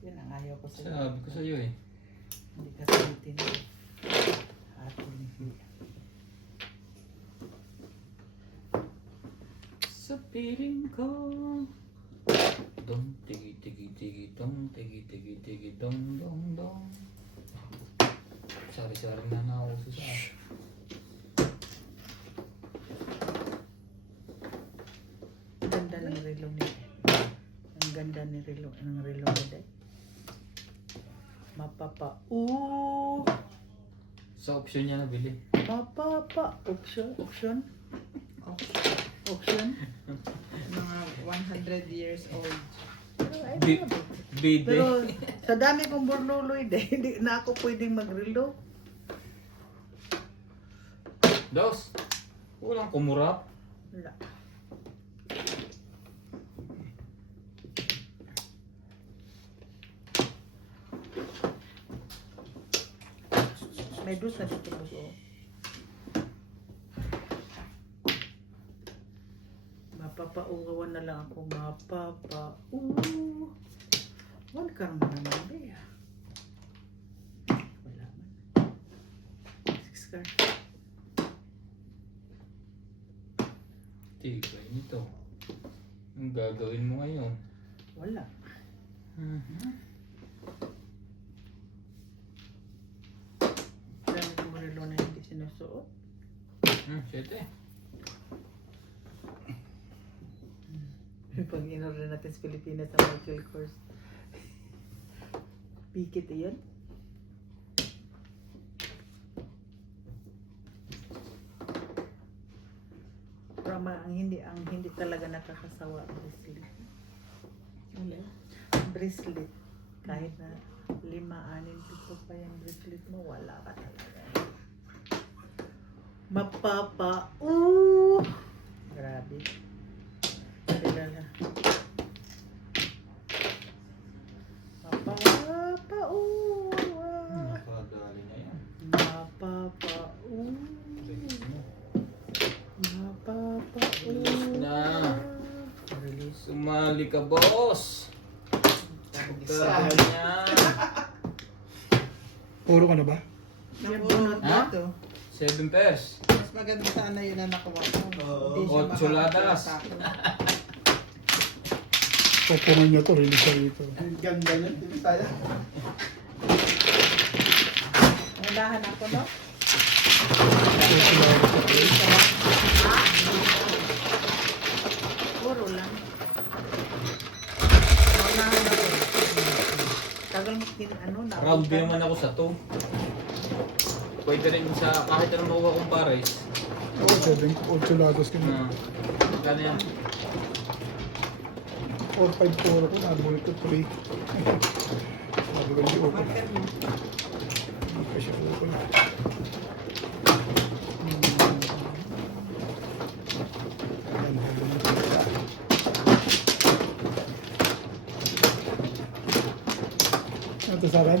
Yun ang ayaw ko sa'yo. Sabi ko sa'yo eh. Hindi ka sabitin. Atin. Sa piling ko. Dong, tigi, tigi, tigi, dong, tigi, tigi, tigi, dong, dong, dong. Sari-sari na nauso sa akin. Ang ganda ng relo ni Ang ganda ng relo ni Day. Mapapa. Ooh! Sa option niya nabili. Mapapa. Option. Mga 100 years old. Pero, I Bi- love it. Bide. Pero sa dami kong burluloy, hindi na ako pwedeng magrelo. Dos. Walang kumurap. Wala. May dos na dito po. Mapapaugawan na lang ako. Wala ka naman naman, Bea. Wala man. 6 cards. Tigay nito. Ang gagawin mo ngayon? Wala. Dami kong relo na hindi sinusuot. Siyete. Pag in-order natin sa Pilipinas sa Michael Kors. Pikit iyan. Pero ang hindi talaga nakakasawa ang bracelet. Ano? Bracelet. Kahit na 5, 6, 7 pa yung bracelet mo, wala ka talaga. Grabe. Dala. Nakadali na yan. Release na. Sumali ka, boss. Pagkarahan niya. Puro ka na ba? Nabunot Ha? dito. 7 pairs. Mas maganda sana yun na nakuha ko. Hindi siya Ocho ladas. makakapagpapako. Poponan niya to, release siya rito. Ang ganda niyan, di ba saya? Unahan ako, no? Puro lang. Unahan ako. Tagal mo na. Round B naman ako sa 2. Pwede rin sa kahit anong makuha kong pares. Oo, 8 lados ka na. Magkano yan? 4-5-4 ako, nabunod ko 3. Sabi ko hindi open. Marker mo. Hindi pa siya open. Ayan, habang nakita. Ito sa akin?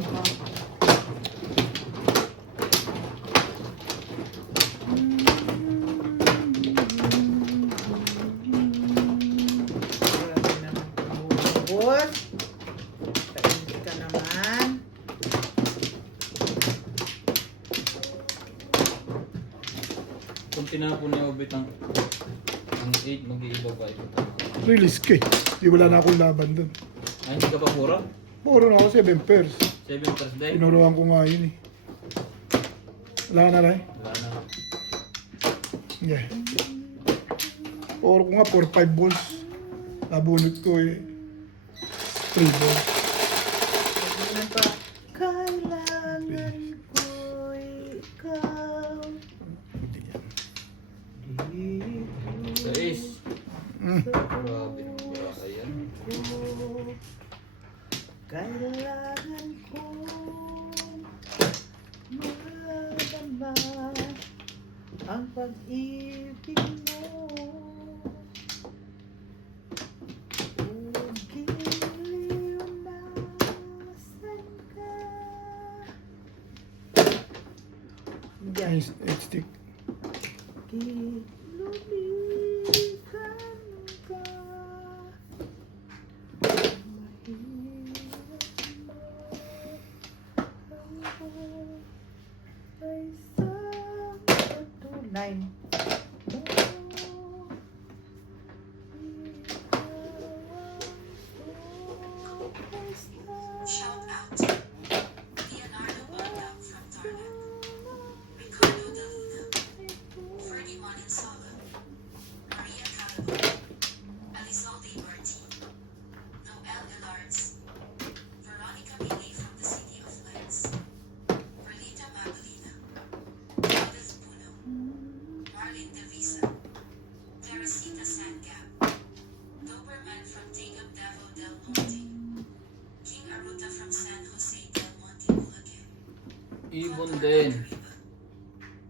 Grabe naman boss. Kainit ka naman. Kung tinapon niya ubit ang 8, mag-iiba pa ito. Release ka eh. Di wala na akong laban dun. Ay, hindi ka pa puro? Puro na ako 7 pairs. 7 pairs din? Tinuruan ko nga yun eh. Wala ka na rin? Wala na. Yeah. Puro ko nga 4-5 balls. Nabunot ko eh. 3 balls. Kailangan pa. Kailangan ko ikaw. Hindi yan. Sa is. Mm. Grabe naman pala yan. Kailangan ko madama ang pag-ibig mo. Kung giliw nasan ka. Diyan. Nice, stick. Kilumisan ka. Mahirap mo ay isang patunay mo. Shout out. Leonardo Bondam from Tarlac. Ricardo Dalina. Ferdinand Insala. Maria Calabo. Elizalde Martin. Noel Ilards. Veronica Mili from the City of Lights. Perlita Magdalena. Edith Puno. Marlene Devisa. Teresita Sangap. Doberman from Jacob Davo del Monte. King Aruta from San Jose del Monte, Bulacan. Ibon din.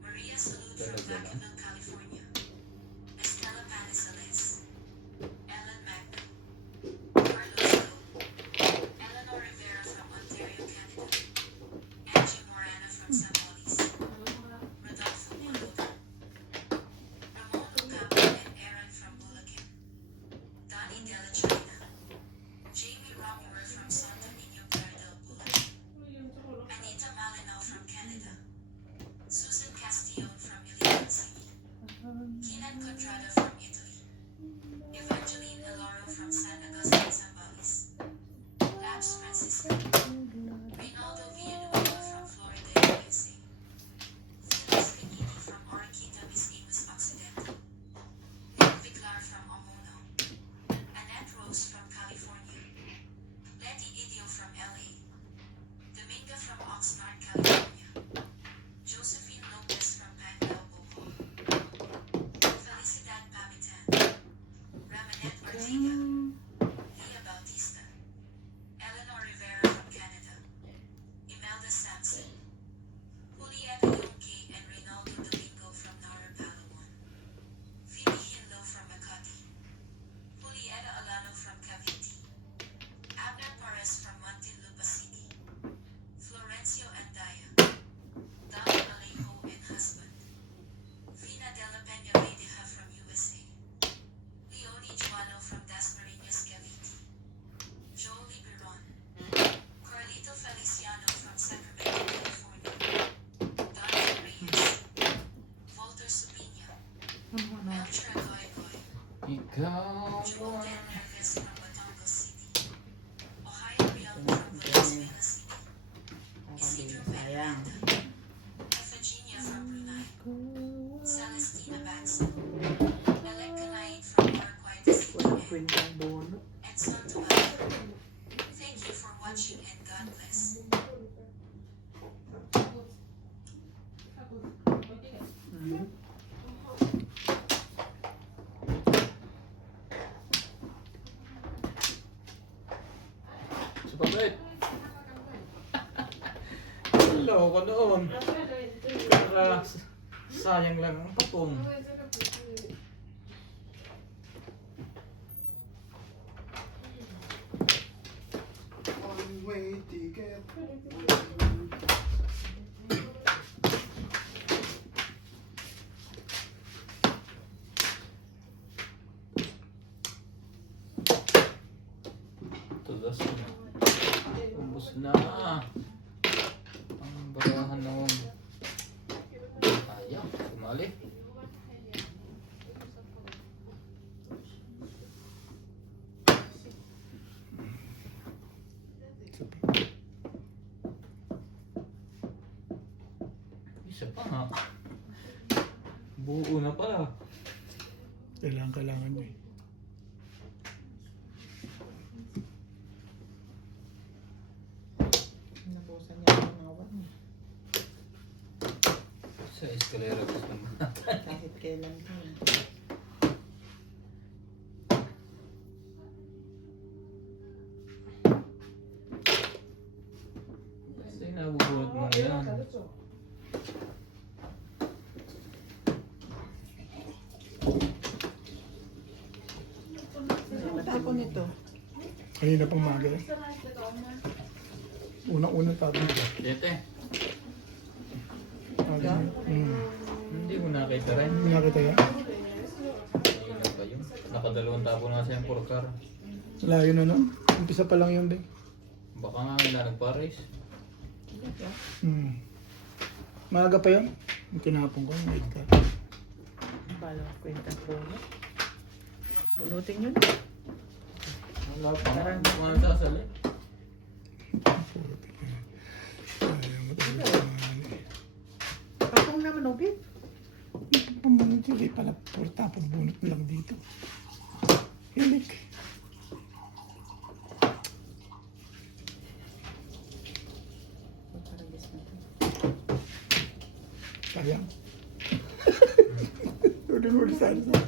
Maria Salud from Vacaville, California. Estela Panisales. Ellen Magno. Carlos Lo. Eleanor Rivera from Ontario, Canada. Angie Morana from Zambales. Rodolfo Mologa. Ramon Ocampo and Aaron from Bulacan. Donnie Della China. Jamie Romuer from Santo Niño, Plaridel, Bulacan. Anita Malinaw from Canada. Susan Castillon from Iligan City. Keenan Contrada from Italy. Evangeline Eloro from San Agustin, Zambales. Labs Francisco. Rinaldo Villanueva from Florida, USA. Felix Pinini from Orquita, Miss Amos Occidental. Nick Viclar from Omono. Annette Virginia. Leah Bautista. Eleanor Rivera from Canada. Imelda Sampson. Julieta Yonke and Reynaldo Domingo from Nara, Palawan. Phoebe Hinlo from Makati. Julieta Alano from Cavite. Abner Perez from Muntinlupa City. Florencio Andaya. Don Alejo and husband. Vina Della Peña Medeja from USA. Leonie Juano from Dasmariñas, Cavite. Joel Liberon. Carlito Feliciano from Sacramento, California. Don Reyes. Walter Subiña. Eltra Goygoy. Ikaw Joel Nerves from Batangas City. Ohio Real from Venezuela City. Isidro Sayang. Mendoza. Ephigenia from Brunei. Celestina Baxon. Elenka Naid from Marquarta City. Kwentang bono. And Son Tobago. Thank you for watching and God bless. sa pabait. Hello ko noon. Kaya sayang lang ang patong. One way ticket. Tugas na. Ubus na. Ang barahan noon. Ayaw, sumali. Isa pa nga. Buo na pala. Kailangan niya eh. Nabusan niya ang mga awan niya. Sa eskalera gusto mo. Kahit kailan din. Kasi nabubuhat mo yan. Matapon nito. Kanina pang maga eh. Unang-unang tabi. Dete, Maga. hindi mo nakita rin. Hindi nakita yan. Ayun na ba yun? Nakadalawang tabo na sa yung car. Layo na no. Umpisa pa lang yun din. Baka nga nila nagpares. Maaga pa yun. Yung tinapon ko. Wait ka. Bala kwentang bono. Bunutin yun. Wala pa nga. Hindi ko nga sasali. Ayaw mo talaga. Patong naman ubit. Pumunod sila eh. Pala porta. Pagbunot na lang dito. Hilik. Sayang. Uling-uli sana sa...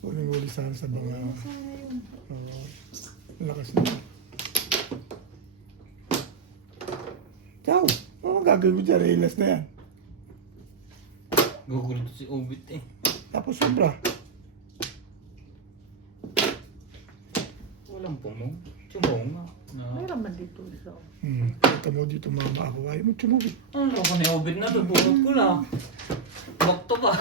uling-uli sana sa mga... lakas na. Ciao! Ano gagawin mo dyan? Relas na yan. Gugulo to si Ubit eh. Tapos sobra. Walang pumong. Chumong nga. Meron man dito isa. Kita mo dito mama ako. Ayaw mo tumubi. Ang loko ni Ubit na. Nabunod ko na. Bakto ba?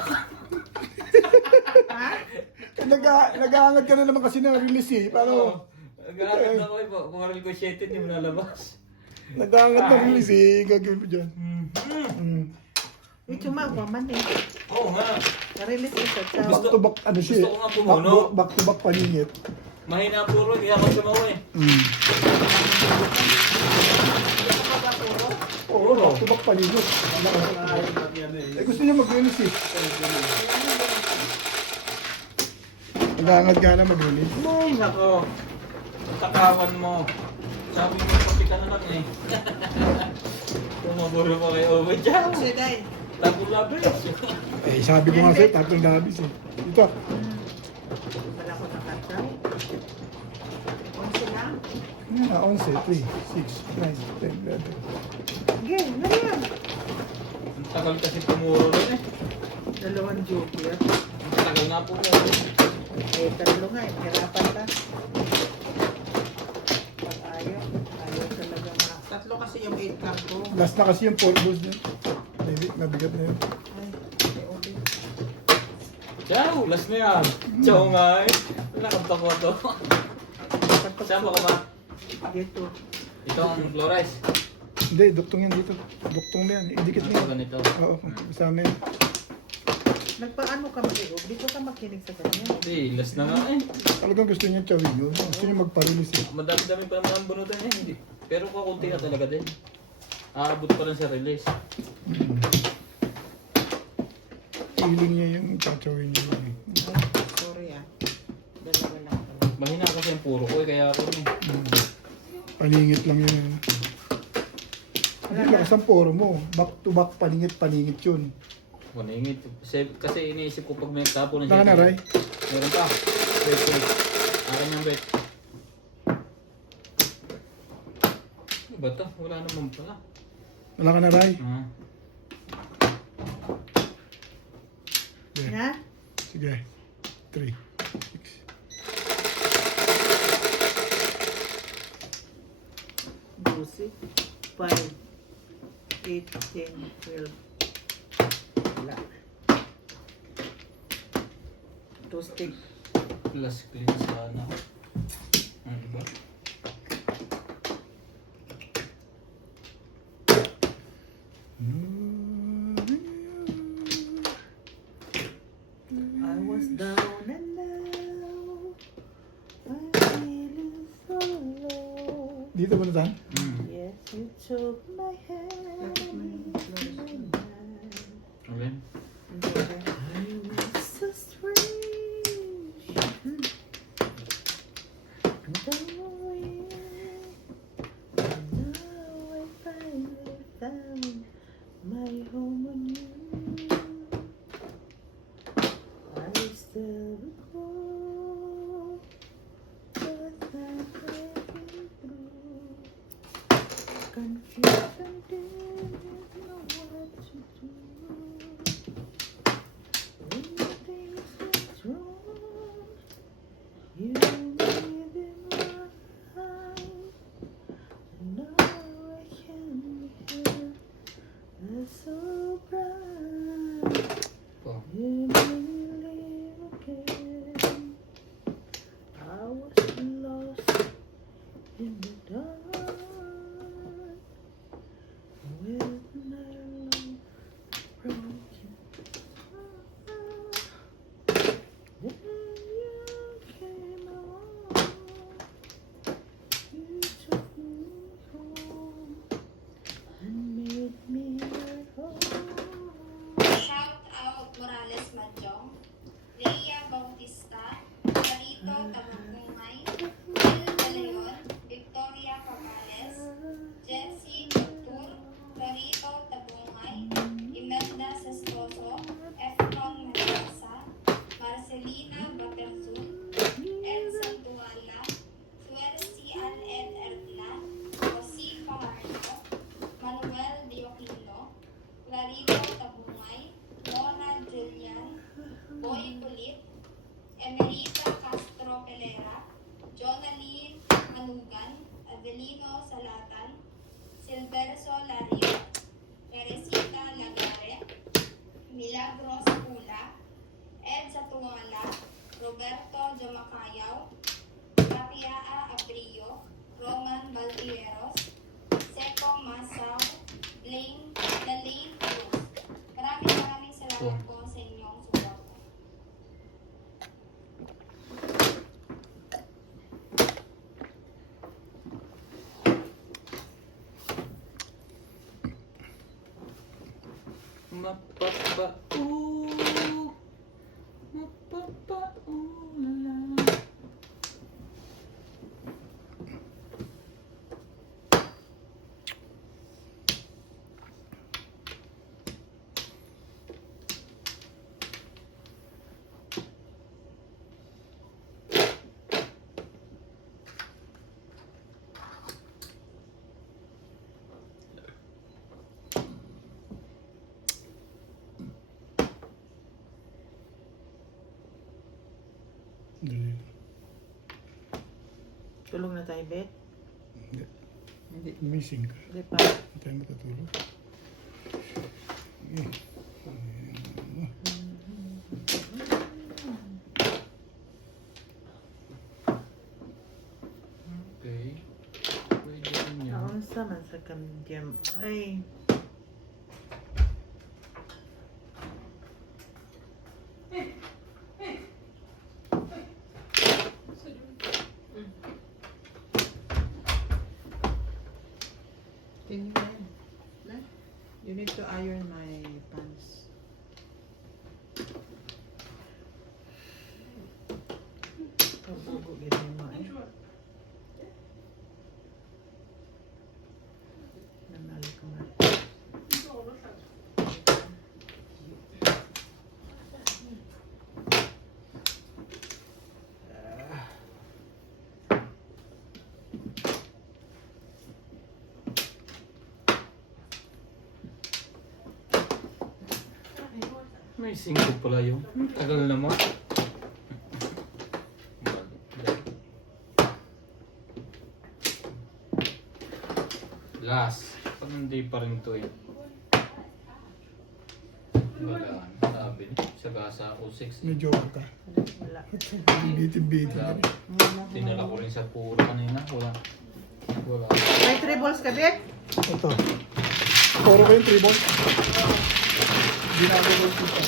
Nag-aangat ka na naman kasi ng release eh. Paano? Nag-aaral ako eh. Pangaral ko 7, hindi mo nalabas. Nag-aangat ng release eh. Gagawin mo dyan. Yung sumagwa man eh. Oo nga. Narelease isa. Back Gusto- to back ano siya gusto ko nga pumuno. Back to back paningit. Mahina ang puro. Hindi ako sumawa eh. Oo, back to back paningit. Eh gusto niya mag-release eh. Nag-aangat nga na mag-release. Ay, nako. Takawan mo. Sabi mo, pati ka na lang eh. Tumaburo pa kay Ubit dyan. Siday. Tago labis. Eh sabi ko nga sa'yo, tatlong labis eh. Dito. 11, 3, 6, 9, 10, 11. Sige, na yan. Ang tagal kasi pumuro rin eh. Dalawang joker. Ang tagal nga pumuro. Eh, tatlo nga eh. Hirapan ka. Pag ayaw talaga Tatlo kasi yung 8 card ko. Last na kasi yung 4 balls niya. Nabigat na yun. Ay, okay. Ciao! Last na yan. Ciao nga eh. Nakabta ko to. Saan ba ko ba? Dito. Ito ang Flores. Hindi, duktong yan dito. Duktong na yan. Idikit na Ito yan. ganito. Oo, kasama yan. Nagpaano ka mag-iog? Dito ka makinig sa kanya. Hindi, last na nga eh. Talagang gusto niya chawin yun. Gusto niya magpa-release eh. Madami-dami pa naman ang bunutan niya. Hindi. Pero kakunti na talaga din. Aabot pa rin sa release. Feeling niya yung chachawin niya yun eh. Ay, sorry ah. Dalawa lang pala. Mahina kasi yung puro ko eh. Kaya ako eh. Paningit lang yun. Hindi lakas ang poro mo. Back to back, paningit yun. Maningit. Kasi iniisip ko pag may tapo na Wala ka na, Ray? Meron pa. Bet, bet. Akin yung bet. Ano ba ito? Wala naman pala. Wala ka na, Ray? Ah. Yeah. Na? Sige. 3, 6. 12, 5, 8, 10, 12. Wala. 2 stick. Plus clean sana. Ano ba? I was down and now I'm feeling so low. Dito ba na Yes, you took my hand and my mind. Okay. I was so strange. And now I finally found my home on you. I still recall what I've been through. Confused and didn't know what to do. When things went wrong, you made it right. And now I can hear that's so bright. Oh. You made me live again. I was lost in the dark with my love broken heart. Then you came along. You took me home and made me at home. Shout out Morales Madjong, Leia Bautista, Carito Tabungay, Will De Leon, Victoria Cabales, Jessie Doctor, Carito Tabungay, Imelda Sestoso, Efron Mendoza, Marcelina Baterzun, Ed Santuala, Suerci Ed Erna, Jose Fajardo, Manuel Dioquino, Clarito Tabungay, Mona Julian, Boy Kulit, Emerita Castro Pelera, Jonaline Manugan, Avelino Salatan, Silverso Lario, Teresita Lagare, Milagros Pula, Ed Satuala, Roberto Jamacayaw, Kapiaa Abrio, Roman Valtiveros, Seco Masaw, Lane Cruz. Maraming salamat po sa inyong suporta. Mapapaulan. Hindi. Tulog na tayo, Bet? Hindi. Hindi. Missing ka. Hindi pa. Hindi tayo matutulog. Eh. Okay. Pwede rin yan. Naunsa man sa kamdyam. Ay. Can you iron? You need to iron my pants. Kabugo ganyan mo eh. Nanalo ko nga. May singkot pala yung. Tagal naman. Last. Pag hindi pa rin to eh. Wala. Sabi niya. Sa gasa ako 6. May joke ka. Wala. Bitin-bitin na rin. Tinala ko rin sa puro kanina. Wala. Wala. May 3 balls ka, Bet? Ito. Puro ko yung 3 balls. Hindi na ako balls dito.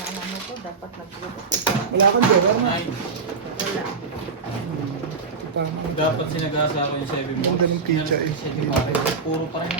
Alam mo ko, dapat nag-robot. Wala kang joker na. Nine. Wala. Tama. Dapat sinagasa ko yung 7 Ganda ng pizza eh. Puro pa rin